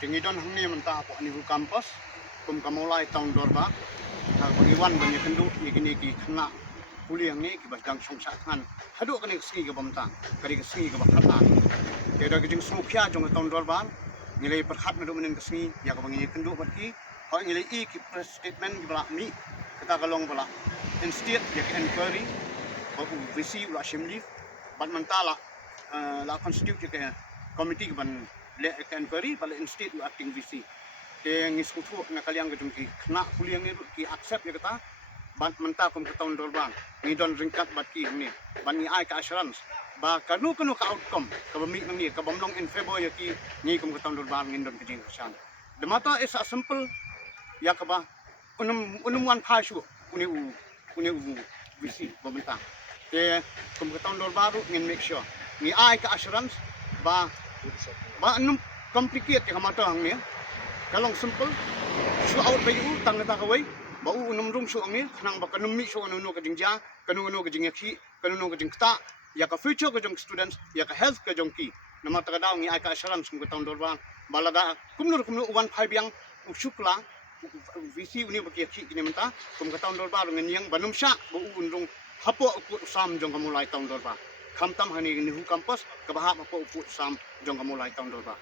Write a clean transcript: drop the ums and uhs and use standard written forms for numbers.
Tingidon hangni mentah apa ni kampus kum kamulai tahun dorba iwan banyak kendu igini ki kena kuliah ni ki basdang songsakan hadu kani keski ke bamta kari keski ke bakata keda gijing sopia jong tahun dorba nilai perhat nadu menen keski ya ka bangi kendu bati ho nilai I ki press statement ki bala mi kata kalong bala instead ya ki inquiry ba visi ula assembly ban mentala la constitute ke committee ban le inquiry bala instead ula acting visi ke ngiskutu ngakaliang gedung ki kena kuliah ni ki accept ya kata ban mentah kum ke tahun dorban ngidon ringkat bat ki ni ban ni ai ka assurance ba kanu ka outcome ka bami ni ka bomlong in February ki ni kum ke tahun dorban ngindon ke jing san the matter is a simple ya ka ba unum wan pashu uni visi pemerintah ke kum ke tahun dorban ngin make sure ni ai ka assurance ba enum complicated ke mata hang ni kalong simple su out bayu tang ta kawai bau unum rung su angni nang ba kanum mi su anu ka jingja kanu ka jing yakhi kanu ka jing kta ya ka future ka jong students ya ka health ka jong ki nama ta daw ngi ai ka assurance kum ka tahun dorban balada kumnur 15 yang usukla visi uni ba ki yakhi kini menta kum ka tahun dorban ngen yang banum sha bu unrung hapo ku sam jong ka mulai tahun dorban kamtam hani ni hu kampus ka bahap hapo ku sam jong ka mulai tahun dorban